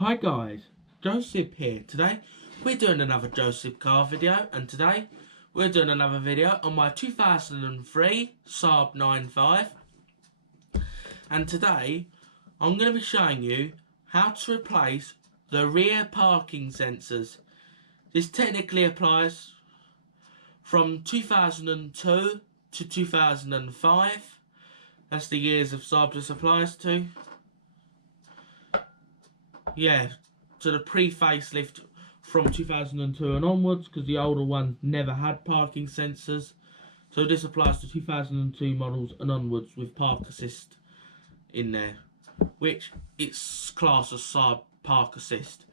Hi guys, Joseph here. Today we're doing another Joseph car video, and today we're doing another video on my 2003 Saab 95. And today I'm going to be showing you how to replace the rear parking sensors. This technically applies from 2002 to 2005. That's the years of Saab this applies to. Yeah, to the pre-facelift from 2002 and onwards, because the older ones never had parking sensors. So this applies to 2002 models and onwards with park assist in there, which it's classed as Saab park assist.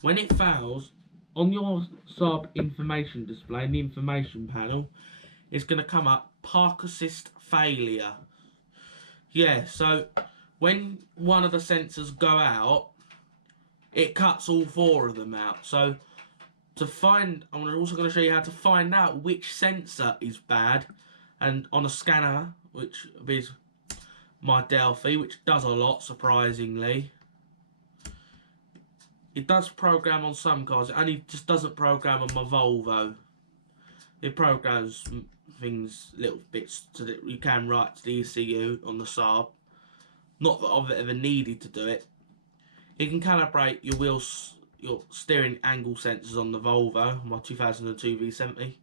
When it fails, on your Saab information display in the information panel, it's going to come up park assist failure. Yeah, so when one of the sensors go out, it cuts all four of them out. So I'm also going to show you how to find out which sensor is bad, and on a scanner, which is my Delphi, which does a lot, surprisingly. It does program on some cars, it only just doesn't program on my Volvo. It programs things, little bits, so that you can write to the ECU on the Saab. Not that I've ever needed to do it. It can calibrate your steering angle sensors on the Volvo, my 2002 V70.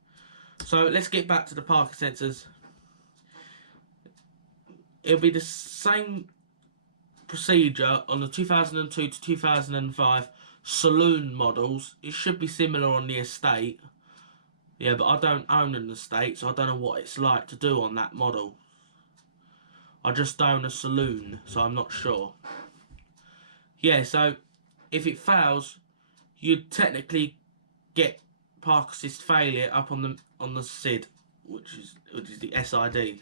So let's get back to the parking sensors. It'll be the same procedure on the 2002 to 2005 saloon models. It should be similar on the estate. Yeah, but I don't own an estate, so I don't know what it's like to do on that model. I just own a saloon, so I'm not sure. Yeah, so if it fails, you'd technically get park assist failure up on the SID, which is the SID.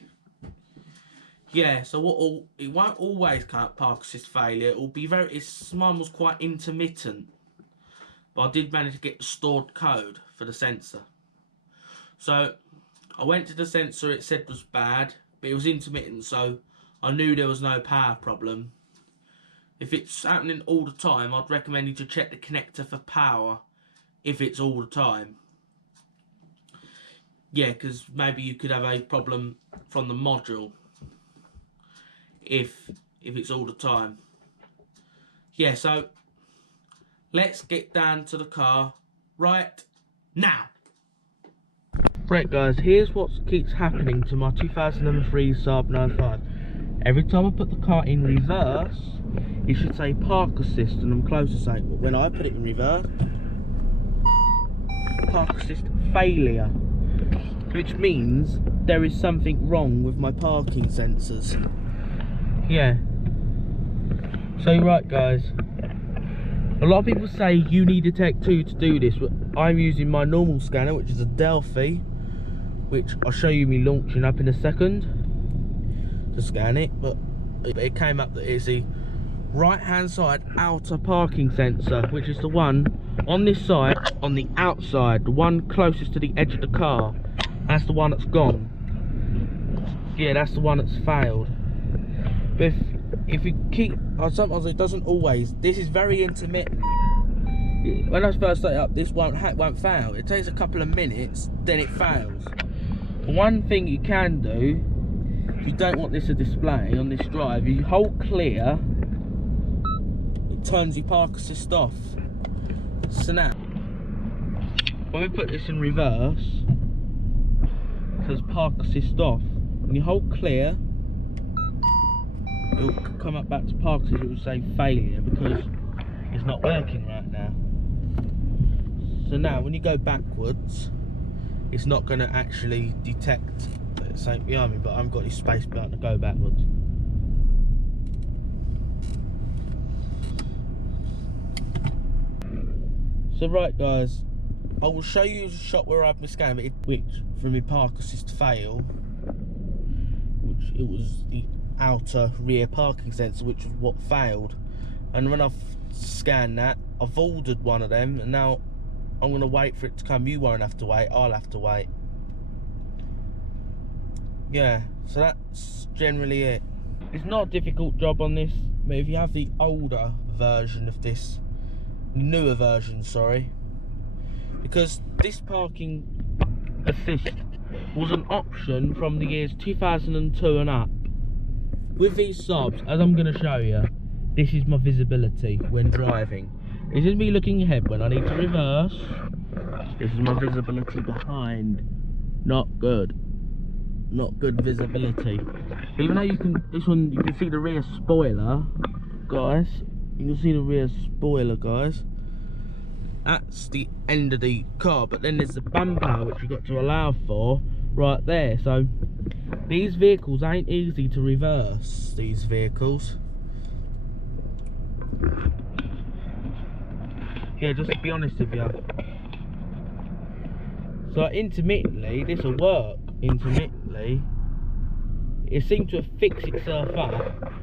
Yeah, so it won't always come up park assist failure. It will be mine was quite intermittent, but I did manage to get the stored code for the sensor. So I went to the sensor it said was bad, but it was intermittent, so I knew there was no power problem. If it's happening all the time, I'd recommend you to check the connector for power if it's all the time. Yeah, because maybe you could have a problem from the module if it's all the time. Yeah, so let's get down to the car right now. Right guys, here's what keeps happening to my 2003 Saab 95. Every time I put the car in reverse, it should say park assist, and I'm close to saying, but when I put it in reverse, park assist failure, which means there is something wrong with my parking sensors. Yeah. So right guys, a lot of people say you need a Tech 2 to do this, but I'm using my normal scanner, which is a Delphi, which I'll show you me launching up in a second to scan it, but it came up that it's the right hand side outer parking sensor, which is the one on this side, on the outside, the one closest to the edge of the car. That's the one that's gone. Yeah, that's the one that's failed. But if you keep, sometimes it doesn't always. This is very intermittent. When I first set it up, this won't fail. It takes a couple of minutes, then it fails. One thing you can do, if you don't want this to display on this drive, you hold clear, it turns your park assist off. So now, when we put this in reverse, it says park assist off. When you hold clear, it will come up back to park assist. It will say failure because it's not working right now. So now, when you go backwards, it's not going to actually detect that it's something behind me, but I haven't got any space behind to go backwards. So right guys, I will show you a shot where I've miscanned it, which from my park assist fail, which it was the outer rear parking sensor, which was what failed. And when I've scanned that, I've ordered one of them, and now I'm going to wait for it to come. You won't have to wait, I'll have to wait. Yeah, so that's generally it. It's not a difficult job on this, but if you have the older version of this newer version, sorry, because this parking assist was an option from the years 2002 and up. With these Saabs, as I'm going to show you, this is my visibility when driving. This is me looking ahead when I need to reverse. This is my visibility behind. Not good. Not good visibility. Even though you can see the rear spoiler, guys. You can see the rear spoiler, guys. That's the end of the car, but then there's the bumper which you've got to allow for right there. So these vehicles ain't easy to reverse, these vehicles. Yeah, just to be honest with you. So intermittently, this will work. Intermittently, it seems to have fixed itself up.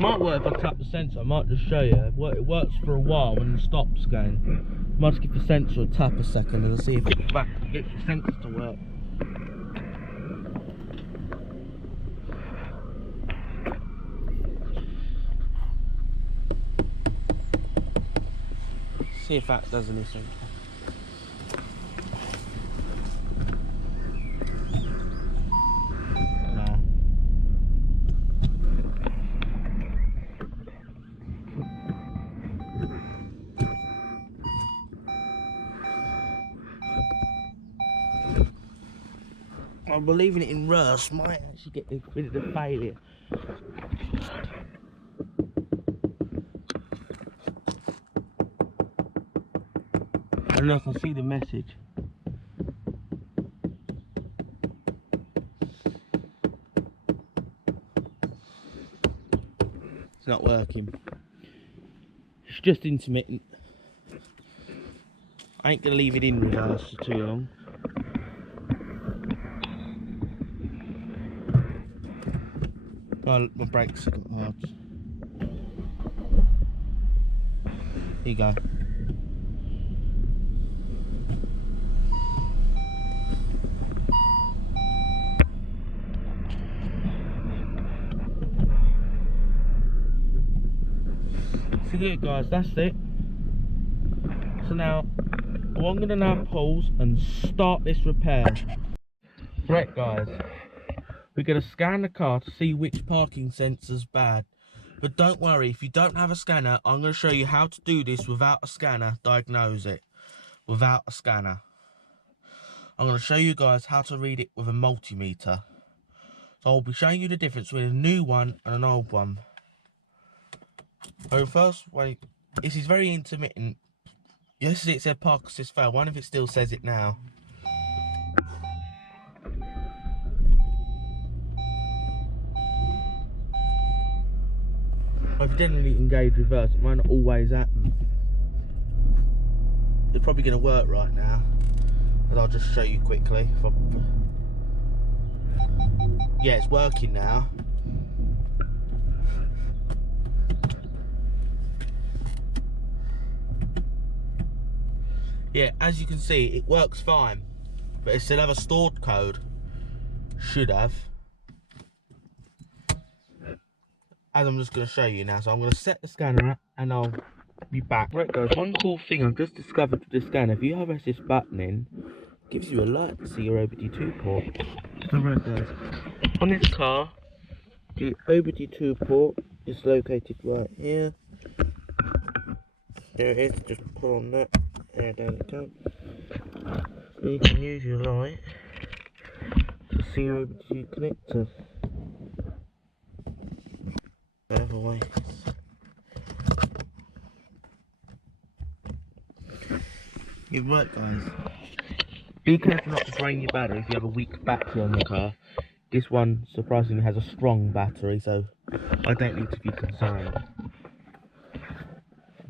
Might work if I tap the sensor. I might just show you. It works for a while when it stops going. Might just give the sensor a tap a second and see if it gets the sensor to work. See if that does anything. No. I'm believing it in reverse might actually get rid of the failure. I don't know if I see the message. It's not working. It's just intermittent. I ain't gonna leave it in reverse for too long. My brakes are hard. Here you go. So here guys, that's it. So now, I'm going to now pause and start this repair. Right guys, we're going to scan the car to see which parking sensor's bad. But don't worry, if you don't have a scanner, I'm going to show you how to do this without a scanner, diagnose it without a scanner. I'm going to show you guys how to read it with a multimeter. So I'll be showing you the difference between a new one and an old one. So first, wait, this is very intermittent. Yesterday it said park assist fail. I wonder if it still says it now. If you didn't engage reverse, it might not always happen. It's probably going to work right now, and I'll just show you quickly. Yeah, it's working now. Yeah, as you can see, it works fine, but it still have a stored code. Should have. As I'm just going to show you now, so I'm going to set the scanner up and I'll be back. Right guys, one cool thing I've just discovered with the scanner, if you press this button in, it gives you a light to see your OBD2 port. So right guys, on this car, the OBD2 port is located right here. There it is, just pull on that, there it goes. So you can use your light to see your OBD2 connector. Other way. You're right guys, be careful not to drain your battery if you have a weak battery on the car. This one surprisingly has a strong battery, so I don't need to be concerned.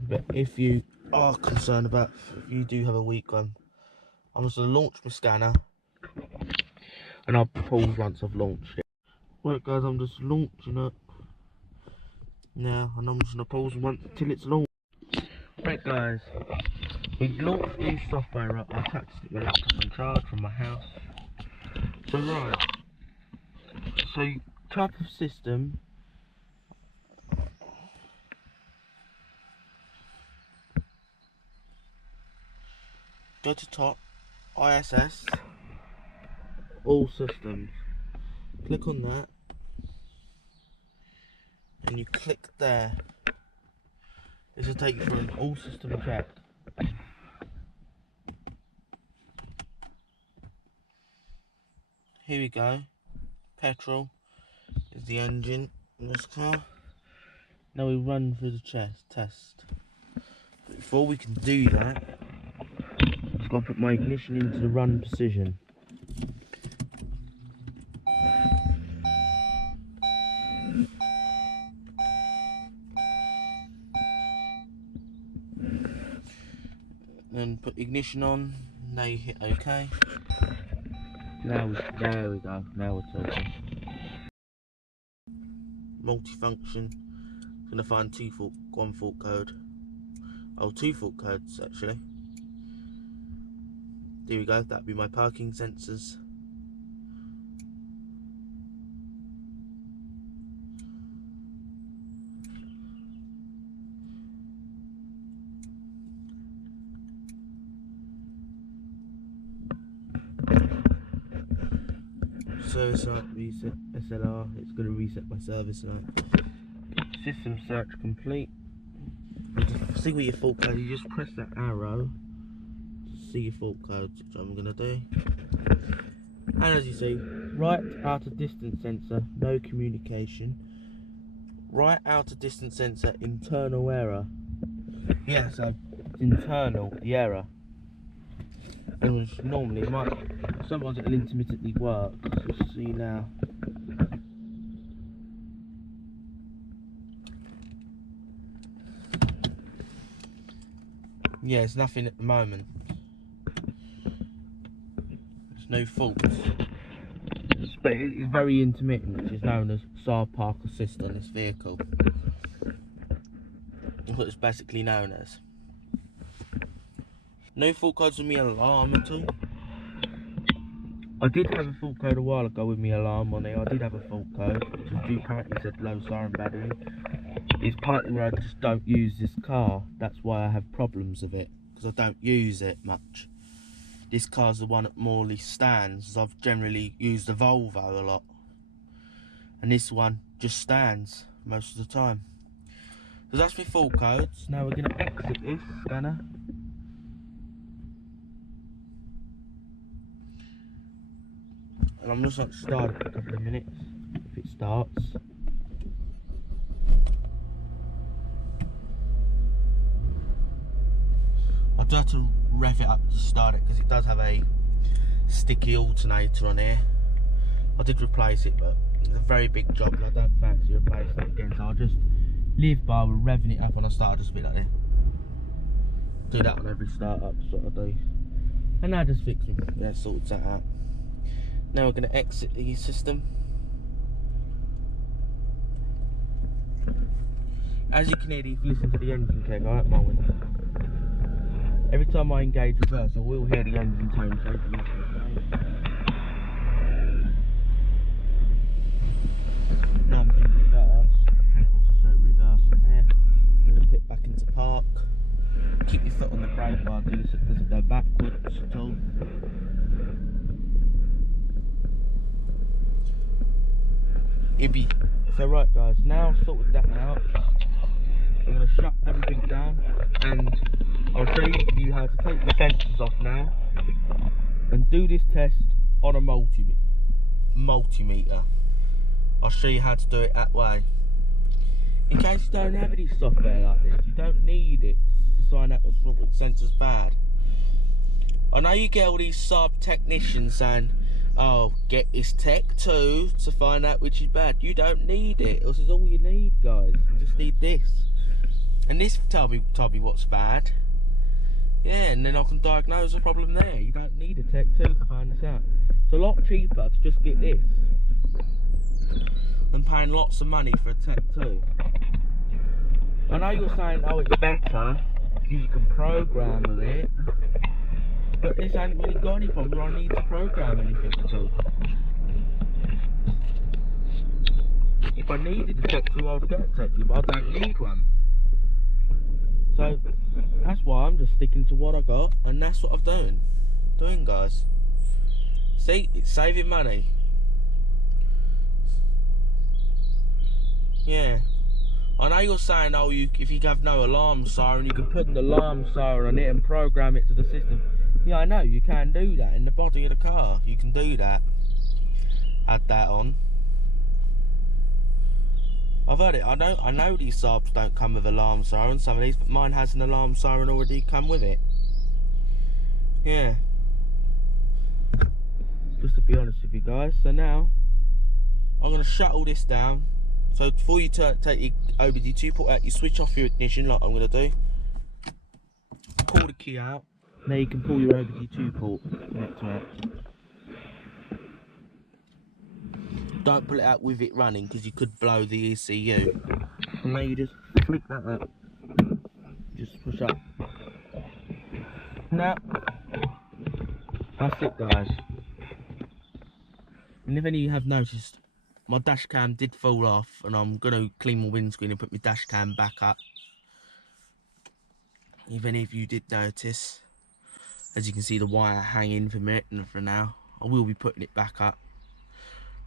But if you are concerned about if you do have a weak one, I'm just going to launch my scanner and I'll pause once I've launched it. Right guys, I'm just launching it now, and I'm just going to pause once until it's launched. Right guys, we've launched the software up. I attached it with my laptop and charge from my house. So right, so type of system, go to top, ISS, all systems. Click on that, and you click there. This will take you through an all system check. Here we go. Petrol is the engine in this car. Now we run through the test. But before we can do that, I've got to put my ignition into the run position. Then put ignition on. Now you hit OK. Now there we go. Now we're talking. Multifunction. Gonna find one fault code. Oh, 2 fault codes actually. There we go. That'd be my parking sensors. Service light reset, SLR, it's going to reset my service light. System search complete. To see where your fault code, you just press that arrow to see your fault codes, which I'm going to do. And as you see, right outer distance sensor, no communication. Right outer distance sensor, internal error. Yeah, so internal, the error. And normally it might, sometimes it'll intermittently work. Let's see now. Yeah, there's nothing at the moment. There's no faults. But it's very intermittent, which is known as Saab park assist on this vehicle. That's what it's basically known as. No fault codes with my alarm at all. I did have a fault code a while ago with my alarm on it. I did have a fault code, which apparently said low siren battery. It's partly where I just don't use this car. That's why I have problems with it, because I don't use it much. This car's the one that Morley stands, as I've generally used the Volvo a lot. And this one just stands most of the time. So that's my fault codes. Now we're going to exit this scanner. And I'm just going to start it for a couple of minutes, if it starts. I do have to rev it up to start it, because it does have a sticky alternator on here. I did replace it, but it's a very big job and I don't fancy replacing it again, so I'll just live by with revving it up when I start, just a bit like that. Do that on every start up, that's what I do. And now just fix it, yeah, sorts that out. Now we're going to exit the system. As you can hear, if you listen to the engine kick, I like my window. Every time I engage reverse, I will hear the engine tone shaking. Now I'm doing reverse, and it also shows reverse on there. I'm going to put it back into park. Keep your foot on the brake while I do this, it doesn't go backwards at all. So right guys, now I've sorted that out, I'm going to shut everything down and I'll show you how to take the sensors off now and do this test on a multimeter. I'll show you how to do it that way. In case you don't have any software like this, you don't need it to find out which sensor's bad. I know you get all these Saab technicians saying, oh, get this Tech 2 to find out which is bad. You don't need it. This is all you need, guys. You just need this. And this tell me what's bad. Yeah, and then I can diagnose the problem there. You don't need a Tech 2 to find this out. It's a lot cheaper to just get this than paying lots of money for a Tech 2. I know you're saying, oh, it's better because you can program with it. But this ain't really got any problem where I need to program anything at all. If I needed a Tech 2, I would get a Tech 2, but I don't need one. So that's why I'm just sticking to what I got, and that's what I'm doing, guys. See, it's saving money. Yeah. I know you're saying, oh, if you have no alarm siren, you can put an alarm siren on it and program it to the system. Yeah, I know, you can do that in the body of the car. You can do that. Add that on. I've heard it. I know these Saabs don't come with alarm siren, some of these, but mine has an alarm siren already come with it. Yeah. Just to be honest with you guys. So now, I'm going to shut all this down. So before you take your OBD2 port out, you switch off your ignition like I'm going to do. Pull the key out. Now you can pull your OBD2 port connector out. Don't pull it out with it running because you could blow the ECU. And now you just flick that up. Just push up. Now, that's it, guys. And if any of you have noticed, my dash cam did fall off, and I'm going to clean my windscreen and put my dash cam back up. If any of you did notice, as you can see the wire hanging from it, and for now, I will be putting it back up.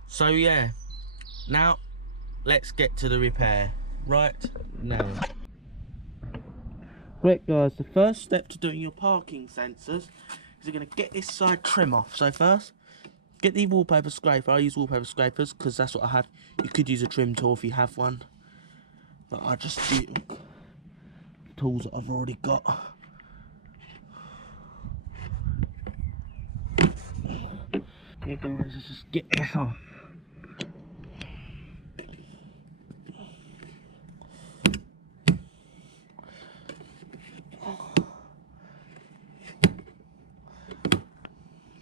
So yeah, now let's get to the repair right now. Right guys, the first step to doing your parking sensors is you're going to get this side trim off. So first, get the wallpaper scraper. I use wallpaper scrapers because that's what I have. You could use a trim tool if you have one, but I just use tools that I've already got. Okay guys, let's just get this off.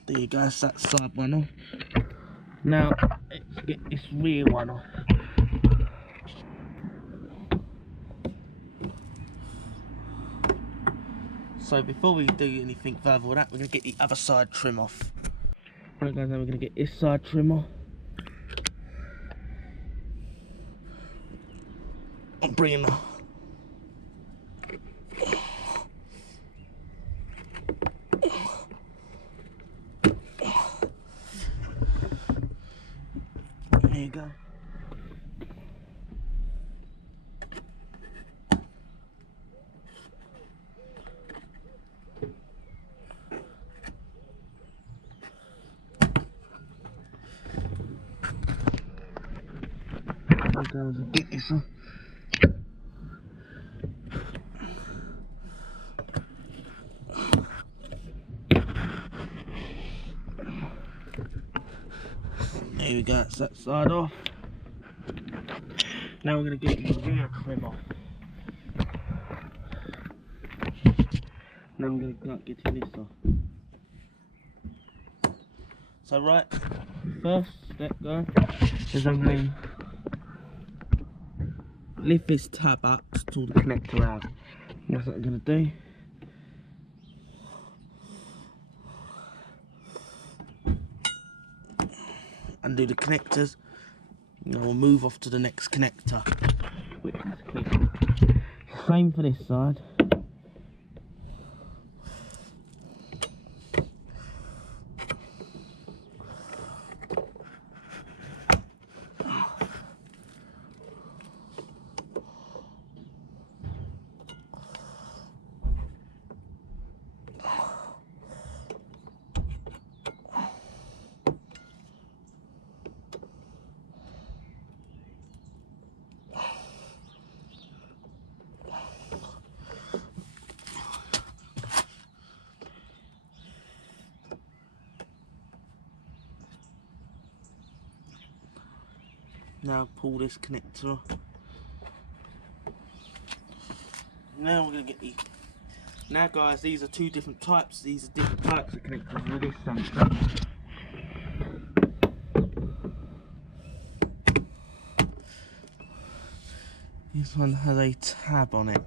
There you go, that's that side one off. Now, let's get this rear one off. So before we do anything further with that, we're going to get the other side trim off. Right guys, now we're going to get this side trim off. I'm bringing the... There you go. There goes a bit this one. There we go, that's that side off. Now we're going to get the rear trim off. Now I'm going to start getting this off. So right, first step guys, is I'm going to lift this tab up to pull the connector out. That's what I'm going to do. Undo the connectors. Now we'll move off to the next connector. Same for this side. Now pull this connector off. Now we're going to get the... Now guys, these are two different types. These are different types of connectors with this sensor. This one has a tab on it.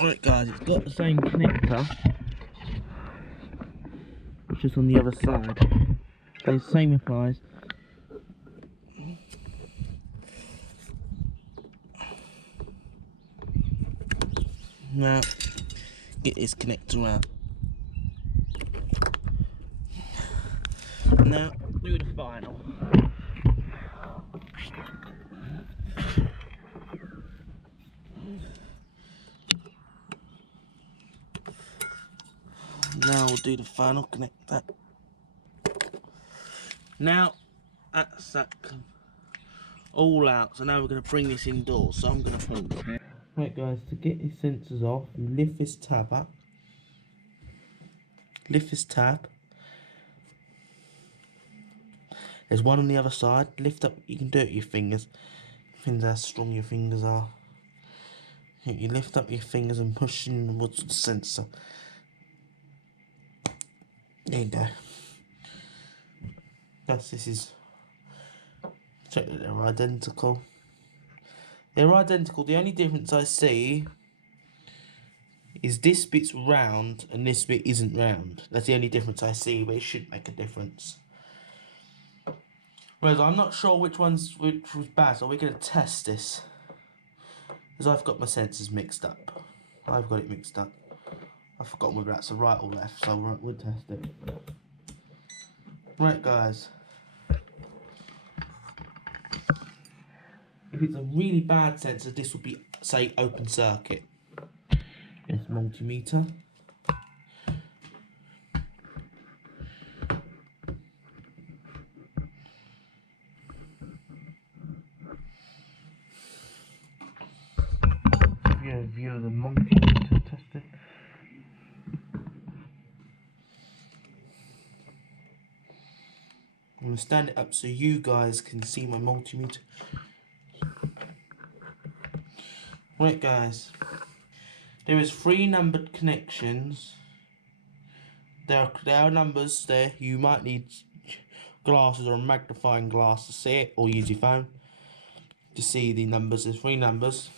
Alright guys, it's got the same connector, just on the other side. So the same applies. Now, get this connector out. Now, do the final. Now we'll do the final connector. Now, that's that all out. So now we're going to bring this indoors. So I'm going to point it. Right guys, to get these sensors off, you lift this tab up. Lift this tab. There's one on the other side. Lift up, you can do it with your fingers. Depends how strong your fingers are. You lift up your fingers and push in towards the sensor. There you go. This is. Check that they're identical. They're identical. The only difference I see is this bit's round and this bit isn't round. That's the only difference I see, but it should make a difference. Whereas I'm not sure which was bad, so we're going to test this. Because I've got my sensors mixed up. I've got it mixed up. I've forgotten whether that's the right or left, so we'll test it. Right guys. If it's a really bad sensor, this would be, say, open circuit. Yes, multimeter. View of the multimeter testing. I'm going to stand it up so you guys can see my multimeter. Right guys, there is 3 numbered connections. There are numbers there. You might need glasses or a magnifying glass to see it, or use your phone to see the numbers. There's 3 numbers.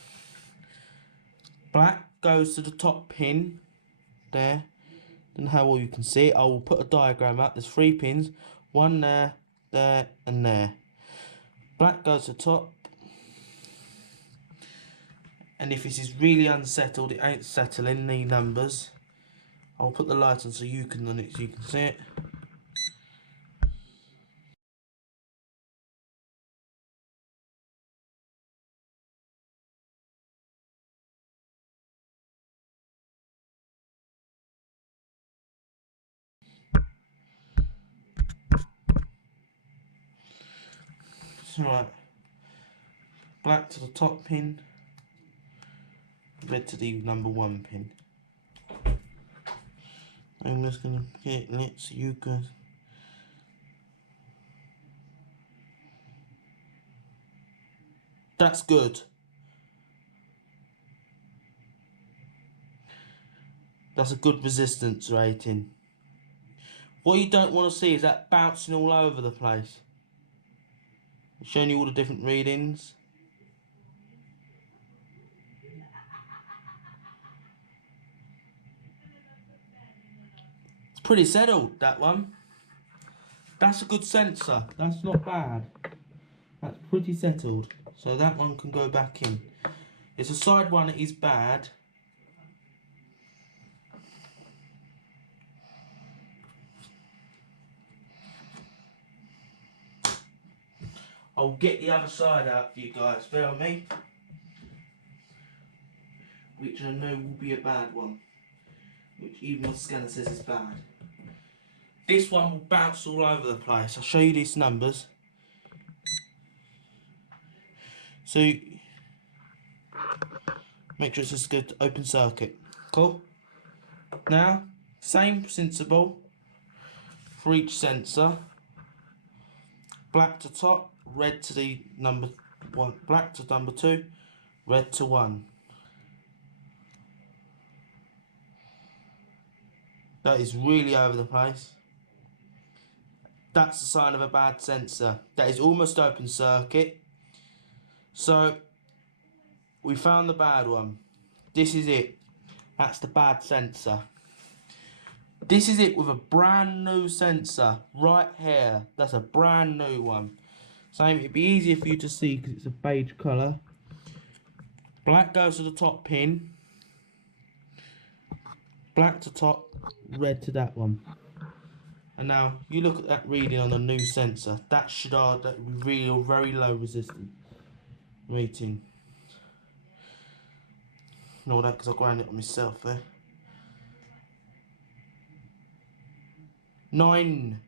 Black goes to the top pin there. Don't know how well you can see it. I will put a diagram up. There's 3 pins. 1 there, there and there. Black goes to the top. And if this is really unsettled, it ain't settling the numbers. I'll put the light on so you can see it. Right. Black to the top pin. Red to the number 1 pin. I'm just gonna get it lit so you guys. That's good. That's a good resistance rating. What you don't want to see is that bouncing all over the place. It's showing you all the different readings. It's pretty settled, that one. That's a good sensor. That's not bad. That's pretty settled. So that one can go back in. It's a side one that is bad. I'll get the other side out for you guys, bear with me. Which I know will be a bad one. Which even my scanner says is bad. This one will bounce all over the place. I'll show you these numbers. So, make sure it's just good open circuit. Cool? Now, same principle for each sensor. Black to top, red to the number 1. Black to number 2, red to 1. That is really over the place. That's a sign of a bad sensor. That is almost open circuit. So, we found the bad one. This is it. That's the bad sensor. This is it with a brand new sensor right here. That's a brand new one. Same, it'd be easier for you to see because it's a beige colour. Black goes to the top pin. Black to top, red to that one. And now you look at that reading on a new sensor. That should that real very low resistance rating. Know that because I ground it on myself there. 9.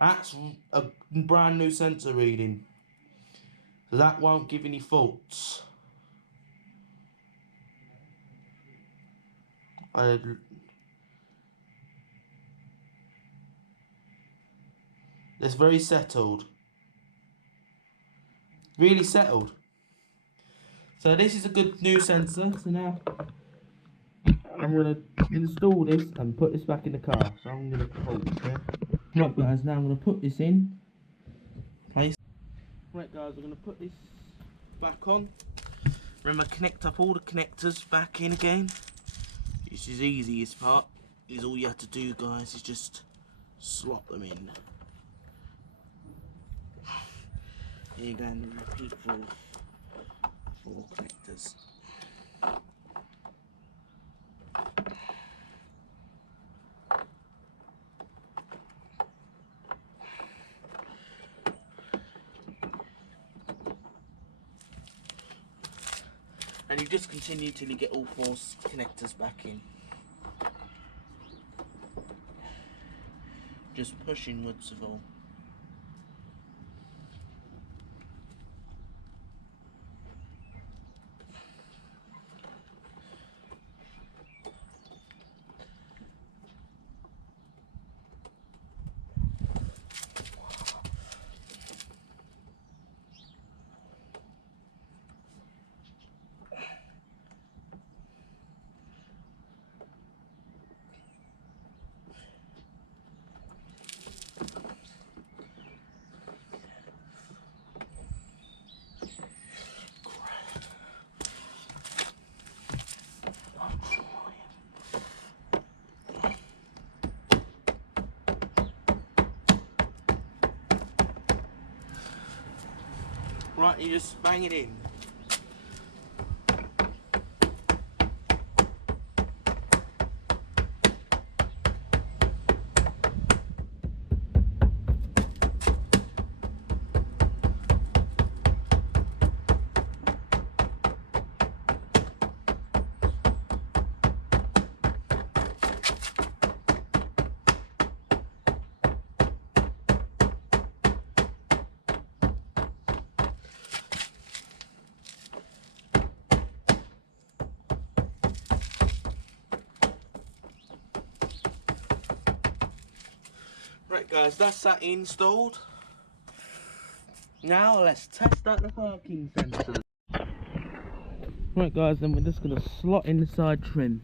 That's a brand new sensor reading. So that won't give any faults. It's very settled. Really settled. So this is a good new sensor. So now I'm going to install this and put this back in the car. So I'm going to hold it there. Right guys, now I'm going to put this in place. Right guys, we're going to put this back on. Remember, connect up all the connectors back in again. This is the easiest part. Is all you have to do guys is just slot them in. Here you go, and repeat for 4 connectors. And you just continue till you get all 4 connectors back in. Just push inwards of all. Right, you just bang it in. Right guys, that's that installed. Now let's test out the parking sensors. Right guys, then we're just going to slot in the side trim.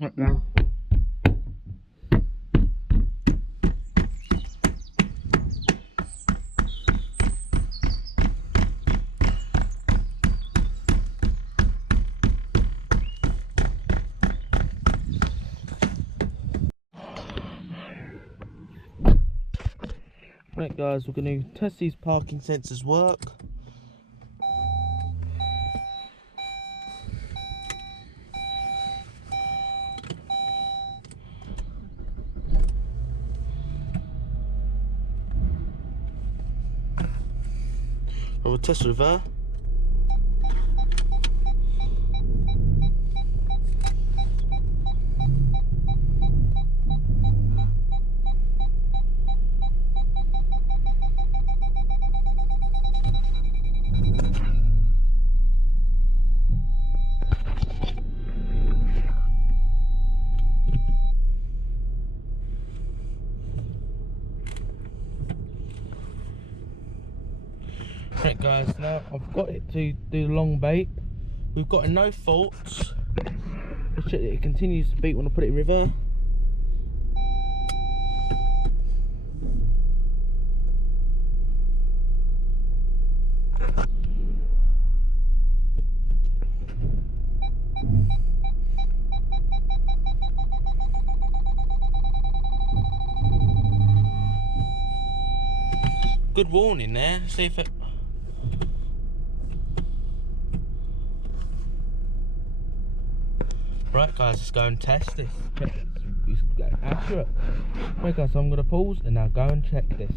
Right now. Right guys, we're going to test these parking sensors work. I will test reverse. guys, now I've got it to do the long bait. We've got no faults. Let's check that it continues to beat when I put it in reverse. Good warning there. See if it. Right, guys, let's go and test this. It's accurate. Right, guys, so I'm going to pause and now go and check this.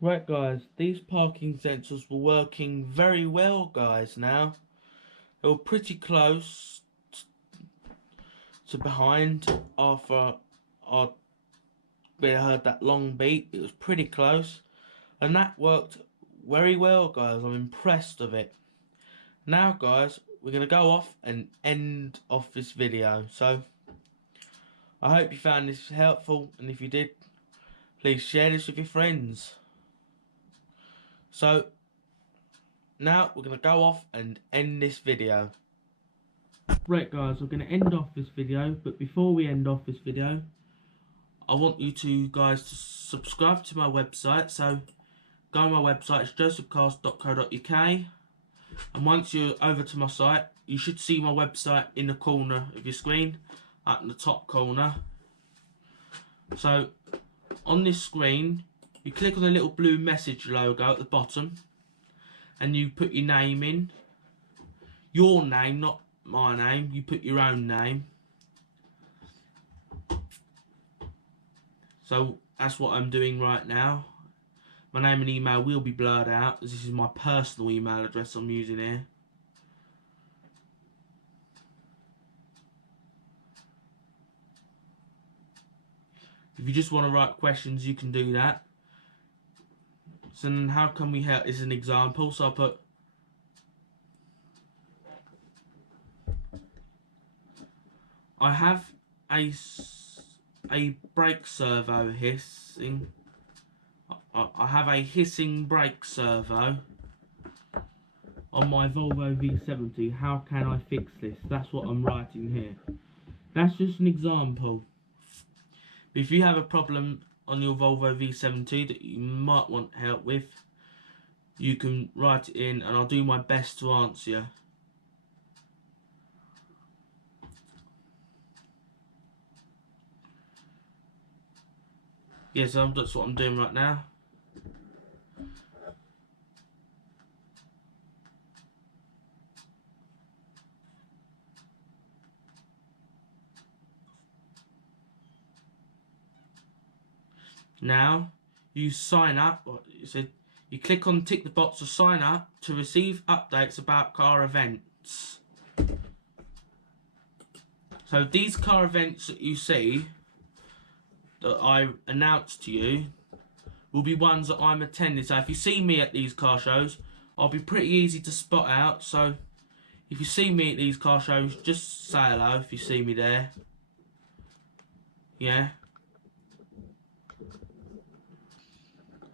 Right, guys, these parking sensors were working very well, guys. Now they were pretty close to behind after we heard that long beat. It was pretty close, and that worked very well, guys. I'm impressed with it. Now, guys, we're gonna go off and end off this video. So I hope you found this helpful, and if you did, please share this with your friends. So now we're gonna go off and end this video. Right, guys, we're gonna end off this video, but before we end off this video, I want you guys to subscribe to my website. So go on my website, it's josephcast.co.uk, and once you're over to my site, you should see my website in the corner of your screen, up in the top corner. So on this screen, you click on the little blue message logo at the bottom, and you put your name in. Your name, not my name. You put your own name. So that's what I'm doing right now. My name and email will be blurred out, as this is my personal email address I'm using here. If you just want to write questions, you can do that. So then how can we help is an example. So I put I have a brake servo hissing. I have a hissing brake servo on my Volvo V70. How can I fix this? That's what I'm writing here. That's just an example. If you have a problem on your Volvo V70 that you might want help with, you can write it in and I'll do my best to answer you. Yes, that's what I'm doing right now. Now you sign up. You click on tick the box to sign up to receive updates about car events. So these car events that you see that I announced to you will be ones that I'm attending. So if you see me at these car shows, I'll be pretty easy to spot out. So if you see me at these car shows, just say hello if you see me there. Yeah.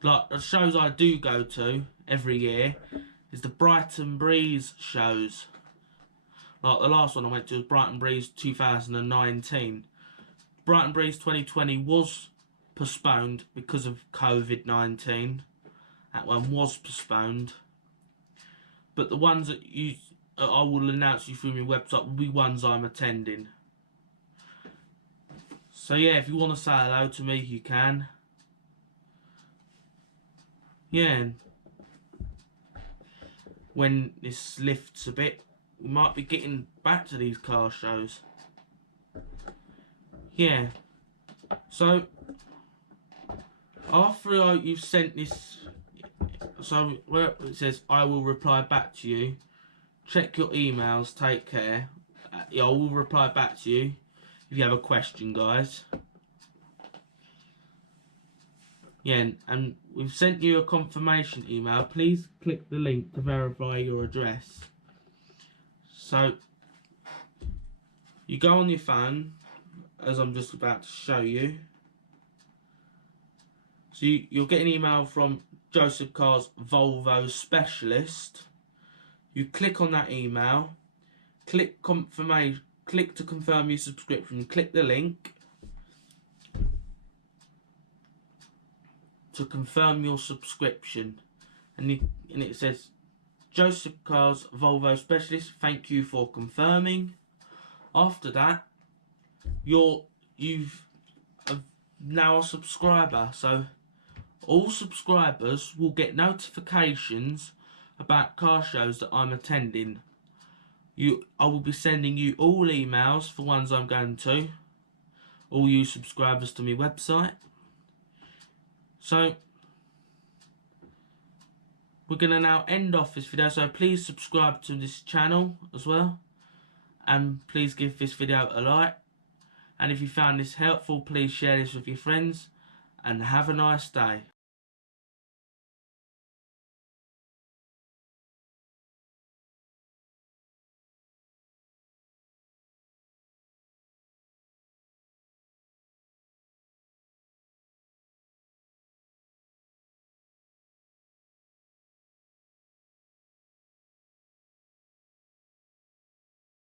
Like the shows I do go to every year is the Brighton Breeze shows. Like the last one I went to was Brighton Breeze 2019. Brighton Breeze 2020 was postponed because of COVID-19. That one was postponed. But the ones that I will announce you through my website will be ones I'm attending. So yeah, if you want to say hello to me, you can. Yeah, when this lifts a bit, we might be getting back to these car shows. Yeah, so after you've sent this, so where it says I will reply back to you, check your emails, take care. I will reply back to you if you have a question, guys. Yeah, and we've sent you a confirmation email. Please click the link to verify your address. So you go on your phone, as I'm just about to show you. So you'll get an email from Joseph Carr's Volvo Specialist. You click on that email, click confirmation, click to confirm your subscription, click the link to confirm your subscription, and it says Joseph Carr's Volvo Specialist, thank you for confirming. After that, you've now a subscriber, so all subscribers will get notifications about car shows that I'm attending. I will be sending you all emails for ones I'm going to, all you subscribers to my website. So we're going to now end off this video, so please subscribe to this channel as well, and please give this video a like, and if you found this helpful, please share this with your friends, and have a nice day.